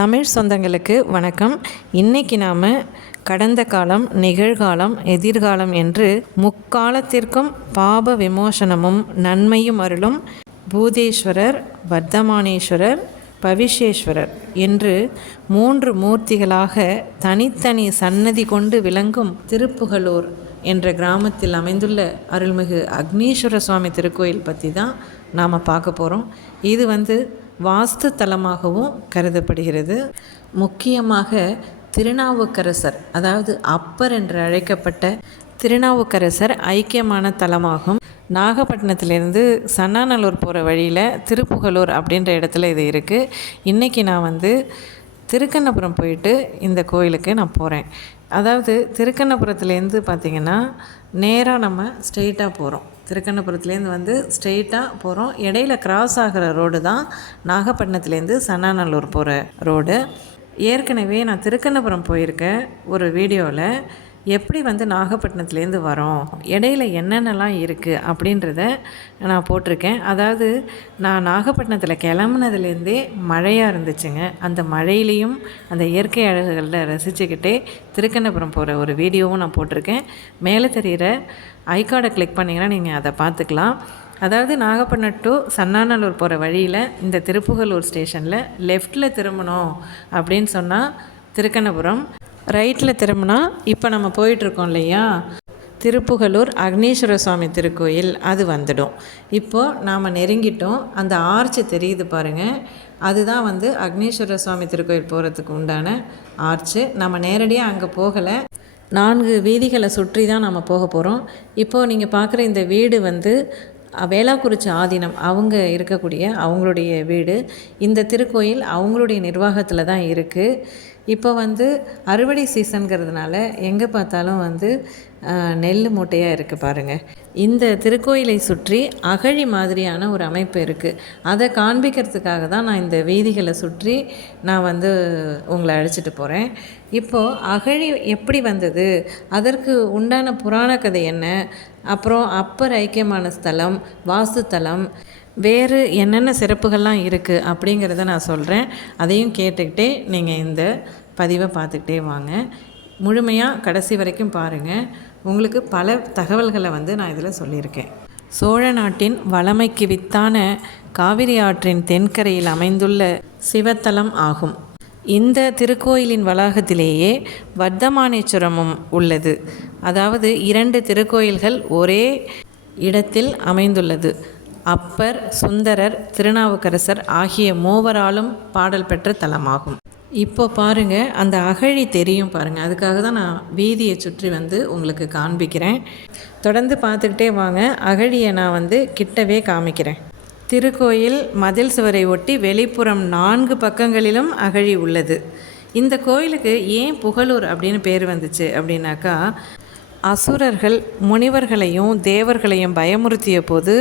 தமிழ் சொந்தங்களுக்கு வணக்கம். இன்றைக்கி நாம் கடந்த காலம், நிகழ்காலம், எதிர்காலம் என்று முக்காலத்திற்கும் பாப விமோசனமும் நன்மையும் அருளும் பூதேஸ்வரர், வர்த்தமானேஸ்வரர், பவிஷேஸ்வரர் என்று 3 மூர்த்திகளாக தனித்தனி சன்னதி கொண்டு விளங்கும் திருப்புகலூர் என்ற கிராமத்தில் அமைந்துள்ள அருள்மிகு அக்னீஸ்வர சுவாமி திருக்கோயில் பற்றி தான் நாம் பார்க்க போகிறோம். இது வாஸ்து தலமாகவும் கருதப்படுகிறது. முக்கியமாக திருநாவுக்கரசர், அதாவது அப்பர் என்று அழைக்கப்பட்ட திருநாவுக்கரசர் ஐக்கியமான தலமாகும். நாகப்பட்டினத்திலேருந்து சன்னாநல்லூர் போகிற வழியில் திருப்புகலூர் அப்படின்ற இடத்துல இது இருக்குது. இன்றைக்கி நான் திருக்கண்ணபுரம் போயிட்டு இந்த கோயிலுக்கு நான் போகிறேன். அதாவது திருக்கண்ணபுரத்துலேருந்து பார்த்திங்கன்னா நேராக நம்ம ஸ்ட்ரெயிட்டாக போகிறோம். திருக்கண்ணபுரத்துலேருந்து ஸ்ட்ரெயிட்டாக போகிறோம். இடையில கிராஸ் ஆகிற ரோடு தான் நாகப்பட்டினத்துலேருந்து சன்னாநல்லூர் போகிற ரோடு. ஏற்கனவே நான் திருக்கண்ணபுரம் போயிருக்கேன். ஒரு வீடியோவில் எப்படி நாகப்பட்டினத்துலேருந்து வரோம், இடையில என்னென்னலாம் இருக்குது அப்படின்றத நான் போட்டிருக்கேன். அதாவது நான் நாகப்பட்டினத்தில் கிளம்புனதுலேருந்தே மழையாக இருந்துச்சுங்க. அந்த மழையிலையும் அந்த இயற்கை அழகுகளில் ரசிச்சுக்கிட்டே திருக்கண்ணபுரம் போகிற ஒரு வீடியோவும் நான் போட்டிருக்கேன். மேலே தெரிகிற ஐகார்டை கிளிக் பண்ணிங்கன்னா நீங்கள் அதை பார்த்துக்கலாம். அதாவது நாகப்பட்டினம் டு சன்னாநல்லூர் போகிற வழியில் இந்த திருப்புகலூர் ஸ்டேஷனில் லெஃப்டில் திரும்பணும் அப்படின்னு சொன்னால் திருக்கண்ணபுரம், ரைட்டில் திரும்பினா இப்போ நம்ம போயிட்டுருக்கோம் இல்லையா திருப்புகலூர் அக்னீஸ்வர சுவாமி திருக்கோயில், அது வந்துடும். இப்போது நாம் நெருங்கிட்டோம். அந்த ஆர்ச்சு தெரியுது பாருங்கள், அதுதான் அக்னீஸ்வர சுவாமி திருக்கோயில் போகிறதுக்கு உண்டான ஆர்ச்சு. நம்ம நேரடியாக அங்கே போகலை, 4 வீதிகளை சுற்றி தான் நம்ம போக போகிறோம். இப்போது நீங்கள் பார்க்குற இந்த வீடு வேளாக்குறிச்சி ஆதீனம் அவங்க இருக்கக்கூடிய அவங்களுடைய வீடு. இந்த திருக்கோயில் அவங்களுடைய நிர்வாகத்தில் தான் இருக்குது. இப்போ அறுவடை சீசனுங்கிறதுனால எங்கே பார்த்தாலும் நெல் மூட்டையாக இருக்குது பாருங்கள். இந்த திருக்கோயிலை சுற்றி அகழி மாதிரியான ஒரு அமைப்பு இருக்குது. அதை காண்பிக்கிறதுக்காக தான் நான் இந்த வீதிகளை சுற்றி நான் உங்களை அழைச்சிட்டு போகிறேன். இப்போது அகழி எப்படி வந்தது, அதற்கு உண்டான புராண கதை என்ன, அப்புறம் அப்பர் ஐக்கியமான ஸ்தலம், வாஸ்து தலம், வேறு என்னென்ன சிறப்புகள்லாம் இருக்குது அப்படிங்கிறத நான் சொல்கிறேன். அதையும் கேட்டுக்கிட்டே நீங்கள் இந்த பதிவை பார்த்துக்கிட்டே வாங்க. முழுமையாக கடைசி வரைக்கும் பாருங்கள். உங்களுக்கு பல தகவல்களை நான் இதில் சொல்லியிருக்கேன். சோழ நாட்டின் வளமைக்கு வித்தான காவிரி ஆற்றின் தென்கரையில் அமைந்துள்ள சிவத்தலம் ஆகும். இந்த திருக்கோயிலின் வளாகத்திலேயே வர்த்தமானேஸ்வரமும் உள்ளது. அதாவது 2 திருக்கோயில்கள் ஒரே இடத்தில் அமைந்துள்ளது. அப்பர், சுந்தரர், திருநாவுக்கரசர் ஆகிய 3வராலும் பாடல் பெற்ற தலமாகும். இப்போ பாருங்கள், அந்த அகழி தெரியும் பாருங்கள். அதுக்காக தான் நான் வீதியை சுற்றி உங்களுக்கு காண்பிக்கிறேன். தொடர்ந்து பார்த்துக்கிட்டே வாங்க. அகழியை நான் கிட்டவே காமிக்கிறேன். திருக்கோயில் மதில் சுவரை ஒட்டி வெளிப்புறம் 4 பக்கங்களிலும் அகழி உள்ளது. இந்த கோயிலுக்கு ஏன் புகலூர் அப்படின்னு பேர் வந்துச்சு அப்படின்னாக்கா, அசுரர்கள் முனிவர்களையும் தேவர்களையும் பயமுறுத்திய போது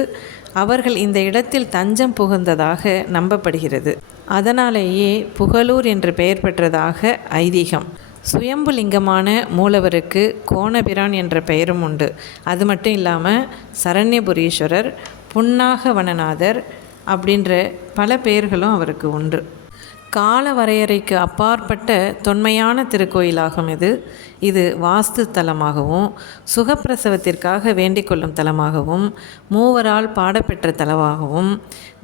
அவர்கள் இந்த இடத்தில் தஞ்சம் புகுந்ததாக நம்பப்படுகிறது. அதனாலேயே புகலூர் என்று பெயர் பெற்றதாக ஐதீகம். சுயம்புலிங்கமான மூலவருக்கு கோணபிரான் என்ற பெயரும் உண்டு. அது மட்டும் இல்லாமல் சரண்யபுரீஸ்வரர், புன்னாகவனநாதர் அப்படின்ற பல பெயர்களும் அவருக்கு உண்டு. கால வரையறைக்கு அப்பாற்பட்ட தொன்மையான திருக்கோயிலாகும் இது வாஸ்து தலமாகவும் சுகப்பிரசவத்திற்காக வேண்டிக் கொள்ளும் தலமாகவும் 3வரால் பாடப்பெற்ற தலமாகவும்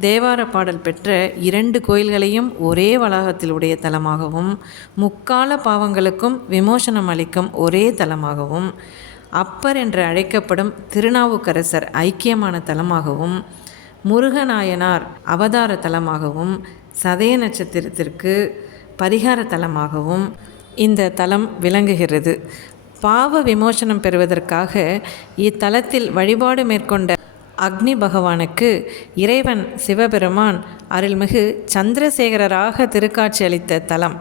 தேவார பாடல் பெற்ற 2 கோயில்களையும் ஒரே வளாகத்தில் உடைய தலமாகவும் முக்கால பாவங்களுக்கும் விமோசனம் அளிக்கும் ஒரே தலமாகவும் அப்பர் என்று அழைக்கப்படும் திருநாவுக்கரசர் ஐக்கியமான தலமாகவும் முருகநாயனார் அவதார தலமாகவும் சதய நட்சத்திரத்திற்கு பரிகார தலமாகவும் இந்த தலம் விளங்குகிறது. பாவ விமோசனம் பெறுவதற்காக இத்தலத்தில் வழிபாடு மேற்கொண்ட அக்னி பகவானுக்கு இறைவன் சிவபெருமான் அருள்மிகு சந்திரசேகரராக திருக்காட்சி அளித்த தலம்.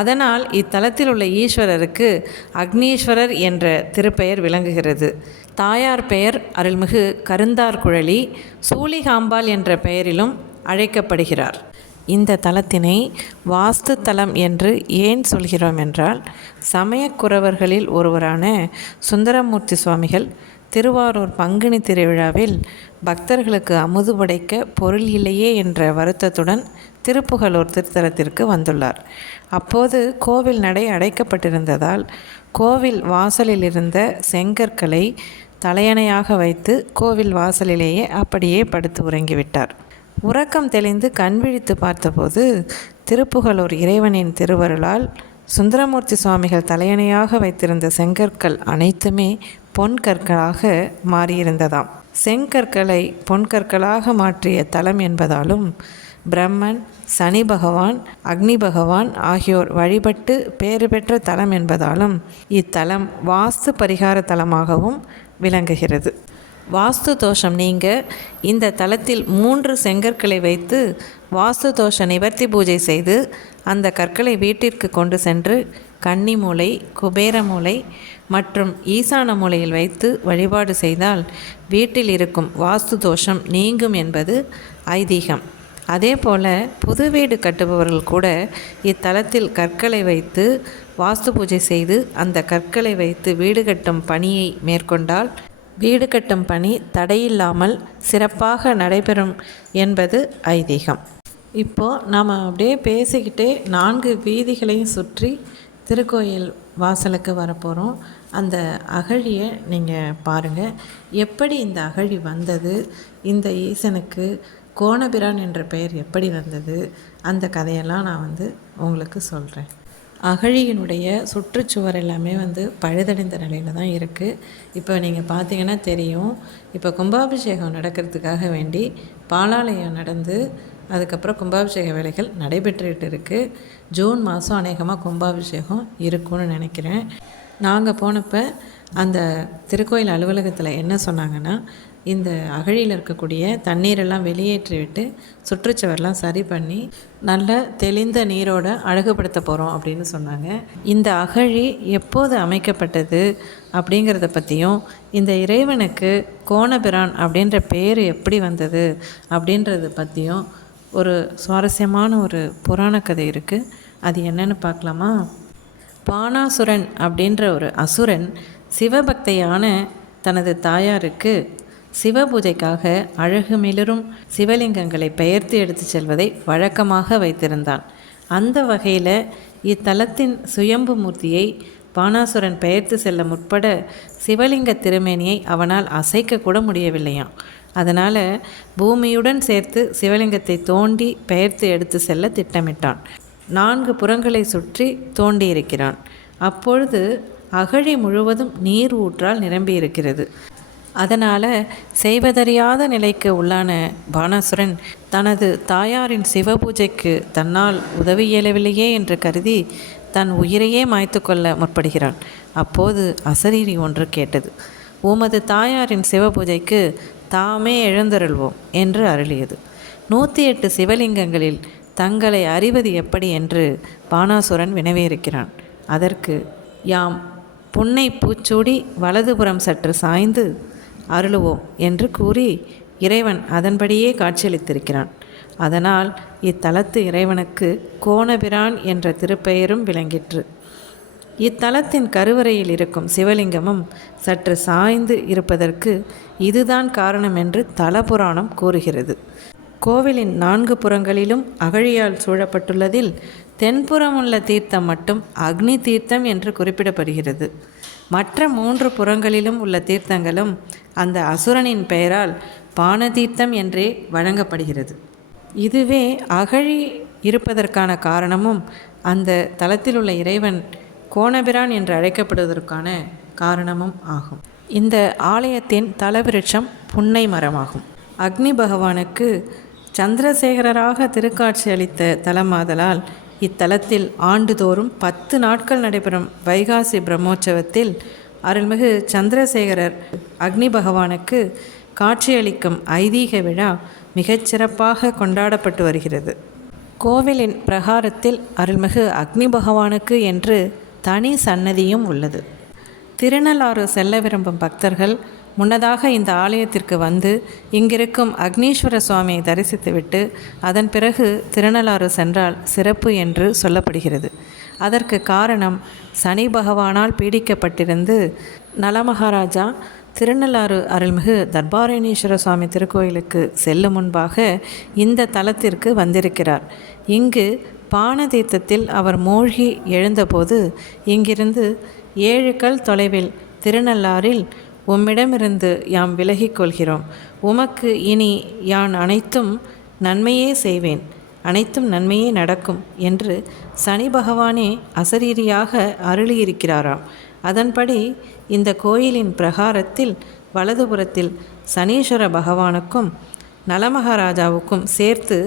அதனால் இத்தலத்தில் உள்ள ஈஸ்வரருக்கு அக்னீஸ்வரர் என்ற திருப்பெயர் விளங்குகிறது. தாயார் பெயர் அருள்மிகு கருந்தார் குழலி, சூலிகாம்பாள் என்ற பெயரிலும் அழைக்கப்படுகிறார். இந்த தலத்தினை வாஸ்து தலம் என்று ஏன் சொல்கிறோம் என்றால், சமயக்குறவர்களில் ஒருவரான சுந்தரமூர்த்தி சுவாமிகள் திருவாரூர் பங்குனி திருவிழாவில் பக்தர்களுக்கு அமுது படைக்க பொருள் இல்லையே என்ற வருத்தத்துடன் திருப்புகலூர் திருத்தலத்திற்கு வந்துள்ளார். அப்போது கோவில் நடை அடைக்கப்பட்டிருந்ததால் கோவில் வாசலில் இருந்த செங்கற்களை தலையணையாக வைத்து கோவில் வாசலிலேயே அப்படியே படுத்து உறங்கிவிட்டார். உறக்கம் தெளிந்து கண் விழித்து பார்த்தபோது திருப்புகலூர் இறைவனின் திருவருளால் சுந்தரமூர்த்தி சுவாமிகள் தலையணையாக வைத்திருந்த செங்கற்கள் அனைத்துமே பொன்கற்களாக மாறியிருந்ததாம். செங்கற்களை பொன்கற்களாக மாற்றிய தலம் என்பதாலும் பிரம்மன், சனி பகவான், அக்னி பகவான் ஆகியோர் வழிபட்டு பேறு பெற்ற தலம் என்பதாலும் இத்தலம் வாஸ்து பரிகார தலமாகவும் விளங்குகிறது. வாஸ்து தோஷம் நீங்க இந்த தலத்தில் 3 செங்கற்களை வைத்து வாஸ்து தோஷ நிவர்த்தி பூஜை செய்து அந்த கற்களை வீட்டிற்கு கொண்டு சென்று கன்னி மூலை, குபேர மூலை மற்றும் ஈசான மூலையில் வைத்து வழிபாடு செய்தால் வீட்டில் இருக்கும் வாஸ்து தோஷம் நீங்கும் என்பது ஐதீகம். அதே போல் புது வீடு கட்டுபவர்கள் கூட இத்தலத்தில் கற்களை வைத்து வாஸ்து பூஜை செய்து அந்த கற்களை வைத்து வீடு கட்டும் பணியை மேற்கொண்டால் வீடு கட்டும் பணி தடையில்லாமல் சிறப்பாக நடைபெறும் என்பது ஐதீகம். இப்போது நாம் அப்படியே பேசிக்கிட்டே 4 வீதிகளையும் சுற்றி திருக்கோயில் வாசலுக்கு வரப்போகிறோம். அந்த அகழியை நீங்கள் பாருங்கள். எப்படி இந்த அகழி வந்தது, இந்த ஈசனுக்கு கோணபிரான் என்ற பெயர் எப்படி வந்தது, அந்த கதையெல்லாம் நான் உங்களுக்கு சொல்கிறேன். அகழியினுடைய சுற்றுச்சுவர் எல்லாமே பழுதடைந்த நிலையில் தான் இருக்குது. இப்போ நீங்கள் பார்த்தீங்கன்னா தெரியும். இப்போ கும்பாபிஷேகம் நடக்கிறதுக்காக வேண்டி பாலாலயம் நடந்து அதுக்கப்புறம் கும்பாபிஷேக வேலைகள் நடைபெற்றுக்கிட்டு இருக்குது. ஜூன் மாதம் அநேகமாக கும்பாபிஷேகம் இருக்கும்னு நினைக்கிறேன். நாங்கள் போனப்போ அந்த திருக்கோயில் அலுவலகத்தில் என்ன சொன்னாங்கன்னா, இந்த அகழியில் இருக்கக்கூடிய தண்ணீரெல்லாம் வெளியேற்றி விட்டு சுற்றுச்சுவரெலாம் சரி பண்ணி நல்ல தெளிந்த நீரோடு அழகுபடுத்த போகிறோம் அப்படின்னு சொன்னாங்க. இந்த அகழி எப்போது அமைக்கப்பட்டது அப்படிங்கிறத பற்றியும், இந்த இறைவனுக்கு கோணபிரான் அப்படின்ற பேர் எப்படி வந்தது அப்படின்றத பற்றியும் ஒரு சுவாரஸ்யமான ஒரு புராண கதை இருக்குது. அது என்னன்னு பார்க்கலாமா? பானாசுரன் அப்படின்ற ஒரு அசுரன் சிவபக்தையான தனது தாயாருக்கு சிவபூஜைக்காக அழகு மிளரும் சிவலிங்கங்களை பெயர்த்து எடுத்து செல்வதை வழக்கமாக வைத்திருந்தான். அந்த வகையில் இத்தலத்தின் சுயம்பு மூர்த்தியை பானாசுரன் பெயர்த்து செல்ல முற்பட சிவலிங்க திருமேனியை அவனால் அசைக்கக்கூட முடியவில்லையாம். அதனால் பூமியுடன் சேர்த்து சிவலிங்கத்தை தோண்டி பெயர்த்து எடுத்து செல்ல திட்டமிட்டான். 4 புறங்களை சுற்றி தோண்டியிருக்கிறான். அப்பொழுது அகழி முழுவதும் நீர் ஊற்றால் நிரம்பியிருக்கிறது. அதனால் செய்வதறியாத நிலைக்கு உள்ளான பானாசுரன் தனது தாயாரின் சிவபூஜைக்கு தன்னால் உதவி இயலவில்லையே என்று கருதி தன் உயிரையே மாய்த்து கொள்ள முற்படுகிறான். அப்போது அசரீரி ஒன்று கேட்டது. உமது தாயாரின் சிவபூஜைக்கு தாமே எழுந்தருள்வோம் என்று அருளியது. 108 சிவலிங்கங்களில் தங்களை அறிவது எப்படி என்று பானாசுரன் வினவியிருக்கிறான். அதற்கு யாம் புன்னை பூச்சூடி வலதுபுறம் சற்று சாய்ந்து அருளுவோம் என்று கூறி இறைவன் அதன்படியே காட்சியளித்திருக்கிறான். அதனால் இத்தலத்து இறைவனுக்கு கோணபிரான் என்ற திருப்பெயரும் விளங்கிற்று. இத்தலத்தின் கருவறையில் இருக்கும் சிவலிங்கமும் சற்று சாய்ந்து இருப்பதற்கு இதுதான் காரணம் என்று தலபுராணம் கூறுகிறது. கோவிலின் 4 புறங்களிலும் அகழியால் சூழப்பட்டுள்ளதில் தென்புறமுள்ள தீர்த்தம் மட்டும் அக்னி தீர்த்தம் என்று குறிப்பிடப்படுகிறது. மற்ற 3 புறங்களிலும் உள்ள தீர்த்தங்களும் அந்த அசுரனின் பெயரால் பானதீர்த்தம் என்றே வழங்கப்படுகிறது. இதுவே அகழி இருப்பதற்கான காரணமும் அந்த தலத்தில் உள்ள இறைவன் கோணபிரான் என்று அழைக்கப்படுவதற்கான காரணமும் ஆகும். இந்த ஆலயத்தின் தலவிருட்சம் புன்னை மரமாகும். அக்னி பகவானுக்கு சந்திரசேகரராக திருக்காட்சி அளித்த தலமாதலால் இத்தலத்தில் ஆண்டுதோறும் 10 நாட்கள் நடைபெறும் வைகாசி பிரம்மோற்சவத்தில் அருள்மிகு சந்திரசேகரர் அக்னி பகவானுக்கு காட்சியளிக்கும் ஐதீக விழா மிகச்சிறப்பாக கொண்டாடப்பட்டு வருகிறது. கோவிலின் பிரகாரத்தில் அருள்மிகு அக்னி பகவானுக்கு என்று தனி சன்னதியும் உள்ளது. திருநள்ளாறு செல்ல விரும்பும் பக்தர்கள் முன்னதாக இந்த ஆலயத்திற்கு வந்து இங்கிருக்கும் அக்னீஸ்வர சுவாமியை தரிசித்துவிட்டு அதன் பிறகு திருநள்ளாறு சென்றால் சிறப்பு என்று சொல்லப்படுகிறது. அதற்கு காரணம் சனி பகவானால் பீடிக்கப்பட்டிருந்து நலமகாராஜா திருநள்ளாறு அருள்மிகு தர்பாரண்யேஸ்வர சுவாமி திருக்கோயிலுக்கு செல்லும் முன்பாக இந்த தலத்திற்கு வந்திருக்கிறார். இங்கு பானதீர்த்தத்தில் அவர் மூழ்கி எழுந்தபோது இங்கிருந்து 7 கல் தொலைவில் திருநள்ளாறில் உம்மிடமிருந்து யாம் விலகிக் கொள்கிறோம். உமக்கு இனி யான் அனைத்தும் நன்மையே செய்வேன், அனைத்தும் நன்மையே நடக்கும் என்று சனி பகவானே அசரீரியாக அருளியிருக்கிறாராம். அதன்படி இந்த கோயிலின் பிரகாரத்தில் வலதுபுறத்தில் சனீஸ்வர பகவானுக்கும் நலமகாராஜாவுக்கும் சேர்த்து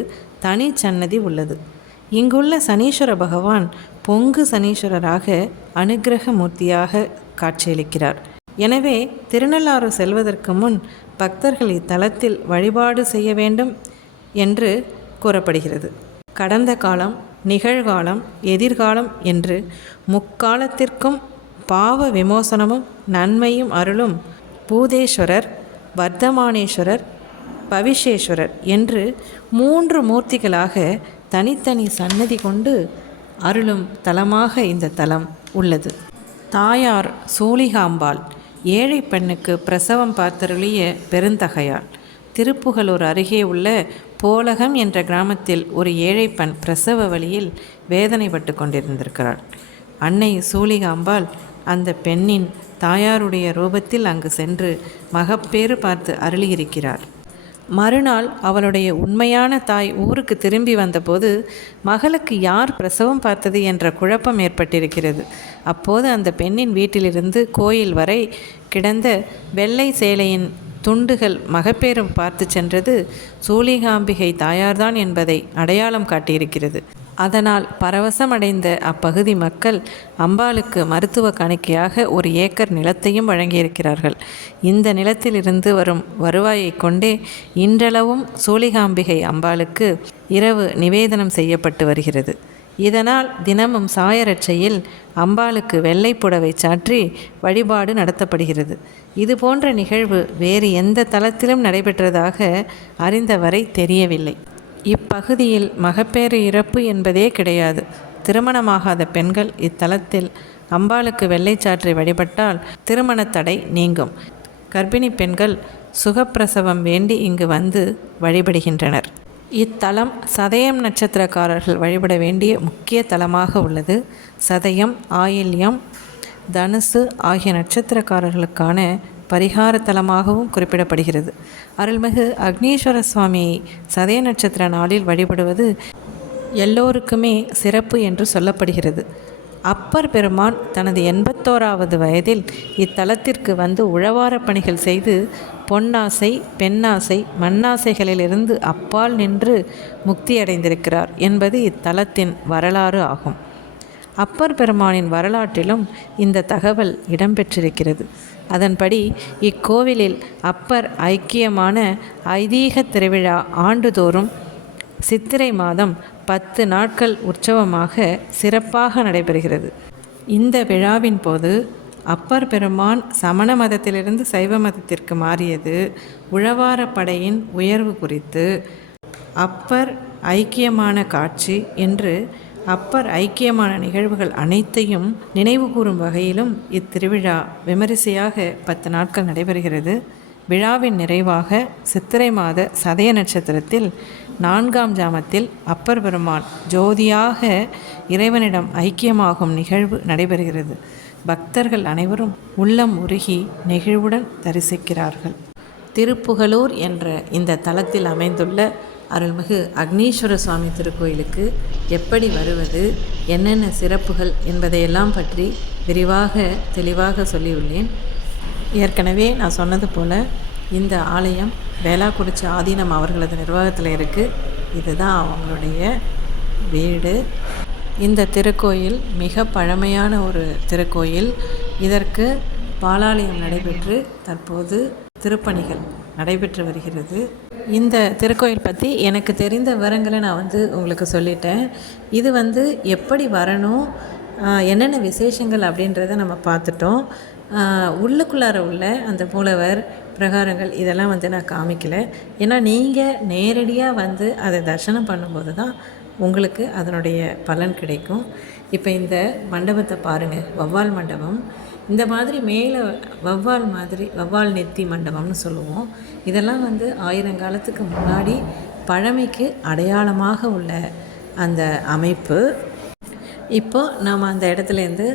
தனி சன்னதி உள்ளது. இங்குள்ள சனீஸ்வர பகவான் பொங்கு சனீஸ்வரராக அனுக்கிரக மூர்த்தியாக காட்சியளிக்கிறார். எனவே திருநள்ளாறு செல்வதற்கு முன் பக்தர்கள் இத்தலத்தில் வழிபாடு செய்ய வேண்டும் என்று கூறப்படுகிறது. கடந்த காலம், நிகழ்காலம், எதிர்காலம் என்று முக்காலத்திற்கும் பாவ விமோசனமும் நன்மையும் அருளும் பூதேஸ்வரர், வர்த்தமானேஸ்வரர், பவிஷேஸ்வரர் என்று 3 மூர்த்திகளாக தனித்தனி சன்னதி கொண்டு அருளும் தலமாக இந்த தலம் உள்ளது. தாயார் சூலிகாம்பாள் ஏழை பெண்ணுக்கு பிரசவம் பார்த்தருளிய பெருந்தகையாள். திருப்புகலூர் அருகே உள்ள போலகம் என்ற கிராமத்தில் ஒரு ஏழை பெண் பிரசவ வலியில் வேதனைப்பட்டு கொண்டிருந்திருக்கிறாள். அன்னை சூலிகாம்பாள் அந்த பெண்ணின் தாயாருடைய ரூபத்தில் அங்கு சென்று மகப்பேறு பார்த்து அருளியிருக்கிறார். மறுநாள் அவளுடைய உண்மையான தாய் ஊருக்கு திரும்பி வந்தபோது மகளுக்கு யார் பிரசவம் பார்த்தது என்ற குழப்பம் ஏற்பட்டிருக்கிறது. அப்போது அந்த பெண்ணின் வீட்டிலிருந்து கோயில் வரை கிடந்த வெள்ளை சேலையின் துண்டுகள் மகப்பேறு பார்த்து சென்றது சூலிகாம்பிகை தாயார்தான் என்பதை அடையாளம் காட்டியிருக்கிறது. அதனால் பரவசமடைந்த அப்பகுதி மக்கள் அம்பாளுக்கு மருத்துவ காணிக்கையாக 1 ஏக்கர் நிலத்தையும் வழங்கியிருக்கிறார்கள். இந்த நிலத்திலிருந்து வரும் வருவாயை கொண்டே இன்றளவும் சூலிகாம்பிகை அம்பாளுக்கு இரவு நிவேதனம் செய்யப்பட்டு வருகிறது. இதனால் தினமும் சாயரட்சையில் அம்பாளுக்கு வெள்ளை புடவை சாற்றி வழிபாடு நடத்தப்படுகிறது. இது போன்ற நிகழ்வு வேறு எந்த தலத்திலும் நடைபெற்றதாக அறிந்தவரை தெரியவில்லை. இப்பகுதியில் மகப்பேறு இறப்பு என்பதே கிடையாது. திருமணமாகாத பெண்கள் இத்தலத்தில் அம்பாளுக்கு வெள்ளை சாற்றி வழிபட்டால் திருமண தடை நீங்கும். கர்ப்பிணி பெண்கள் சுகப்பிரசவம் வேண்டி இங்கு வந்து வழிபடுகின்றனர். இத்தலம் சதயம் நட்சத்திரக்காரர்கள் வழிபட வேண்டிய முக்கிய தலமாக உள்ளது. சதயம், ஆயில்யம், தனுசு ஆகிய நட்சத்திரக்காரர்களுக்கான பரிகார தலமாகவும் குறிப்பிடப்படுகிறது. அருள்மிகு அக்னீஸ்வர சுவாமியை சதய நட்சத்திர நாளில் வழிபடுவது எல்லோருக்குமே சிறப்பு என்று சொல்லப்படுகிறது. அப்பர் பெருமான் தனது 81வது வயதில் இத்தலத்திற்கு வந்து உழவார பணிகள் செய்து பொன்னாசை, பெண்ணாசை, மண்ணாசைகளிலிருந்து அப்பால் நின்று முக்தியடைந்திருக்கிறார் என்பது இத்தலத்தின் வரலாறு ஆகும். அப்பர் பெருமானின் வரலாற்றிலும் இந்த தகவல் இடம்பெற்றிருக்கிறது. அதன்படி இக்கோவிலில் அப்பர் ஐக்கியமான ஐதீக திருவிழா ஆண்டுதோறும் சித்திரை மாதம் 10 நாட்கள் உற்சவமாக சிறப்பாக நடைபெறுகிறது. இந்த விழாவின் போது அப்பர் பெருமான் சமண மதத்திலிருந்து சைவ மதத்திற்கு மாறியது, உழவார படையின் உயர்வு குறித்து, அப்பர் ஐக்கியமான காட்சி என்று அப்பர் ஐக்கியமான நிகழ்வுகள் அனைத்தையும் நினைவுகூரும் வகையிலும் இத்திருவிழா விமரிசையாக 10 நாட்கள் நடைபெறுகிறது. விழாவின் நிறைவாக சித்திரை மாத சதய நட்சத்திரத்தில் 4ஆம் ஜாமத்தில் அப்பர் பெருமான் ஜோதியாக இறைவனிடம் ஐக்கியமாகும் நிகழ்வு நடைபெறுகிறது. பக்தர்கள் அனைவரும் உள்ளம் உருகி நெகிழ்வுடன் தரிசிக்கிறார்கள். திருப்புகலூர் என்ற இந்த தலத்தில் அமைந்துள்ள அருள்மிகு அக்னீஸ்வர சுவாமி திருக்கோயிலுக்கு எப்படி வருவது, என்னென்ன சிறப்புகள் என்பதையெல்லாம் பற்றி விரிவாக தெளிவாக சொல்லியுள்ளேன். ஏற்கனவே நான் சொன்னது போல் இந்த ஆலயம் வேளாக்குறிச்சி ஆதீனம் அவர்களது நிர்வாகத்தில் இருக்குது. இதுதான் அவங்களுடைய வீடு. இந்த திருக்கோயில் மிக பழமையான ஒரு திருக்கோயில். இதற்கு பாலாலயம் நடைபெற்று தற்போது திருப்பணிகள் நடைபெற்று வருகிறது. இந்த திருக்கோயில் பற்றி எனக்கு தெரிந்த விவரங்களை நான் உங்களுக்கு சொல்லிட்டேன். இது எப்படி வரணும், என்னென்ன விசேஷங்கள் அப்படின்றத நம்ம பார்த்துட்டோம். உள்ளுக்குள்ளார உள்ள அந்த மூலவர் பிரகாரங்கள் இதெல்லாம் நான் காமிக்கலை. ஏன்னா நீங்கள் நேரடியாக அதை தரிசனம் பண்ணும்போது தான் உங்களுக்கு அதனுடைய பலன் கிடைக்கும். இப்போ இந்த மண்டபத்தை பாருங்கள், வௌவால் மண்டபம். இந்த மாதிரி மேலே வௌவால் மாதிரி வௌவால் நெத்தி மண்டபம்னு சொல்லுவோம். இதெல்லாம் 1000 காலத்துக்கு முன்னாடி பழமைக்கு அடையாளமாக உள்ள அந்த அமைப்பு. இப்போ நாம் அந்த இடத்துலேருந்து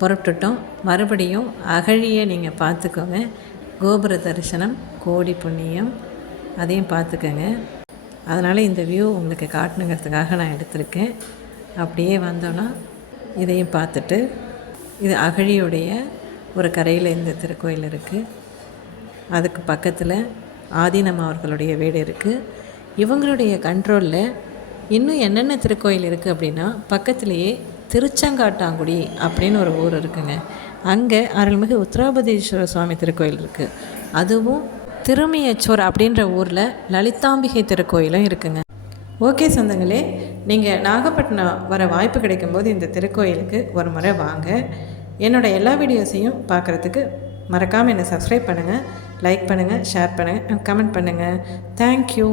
புறப்பட்டுட்டோம். மறுபடியும் அகழியை நீங்கள் பார்த்துக்கோங்க. கோபுர தரிசனம் கோடி புண்ணியம், அதையும் பார்த்துக்கோங்க. அதனால் இந்த வியூ உங்களுக்கு காட்டணுங்கிறதுக்காக நான் எடுத்திருக்கேன். அப்படியே வந்தோன்னா இதையும் பார்த்துட்டு, இது அகழியுடைய ஒரு கரையில் இந்த திருக்கோயில் இருக்குது. அதுக்கு பக்கத்தில் ஆதீனம் அவர்களுடைய வீடு இருக்குது. இவங்களுடைய கண்ட்ரோலில் இன்னும் என்னென்ன திருக்கோயில் இருக்குது அப்படின்னா, பக்கத்துலேயே திருச்செங்காட்டாங்குடி அப்படின்னு ஒரு ஊர் இருக்குங்க. அங்கே அருள்மிகு உத்திராபதீஸ்வர சுவாமி திருக்கோயில் இருக்குது. அதுவும் திருமியச்சூர் அப்படின்ற ஊரில் லலிதாம்பிகை திருக்கோயிலும் இருக்குங்க. ஓகே சொந்தங்களே, நீங்கள் நாகப்பட்டினம் வர வாய்ப்பு கிடைக்கும்போது இந்த திருக்கோயிலுக்கு ஒரு முறை வாங்க. என்னோடய எல்லா வீடியோஸையும் பார்க்குறதுக்கு மறக்காமல் என்னை சப்ஸ்கிரைப் பண்ணுங்கள், லைக் பண்ணுங்கள், ஷேர் பண்ணுங்கள், கமெண்ட் பண்ணுங்கள். தேங்க்யூ.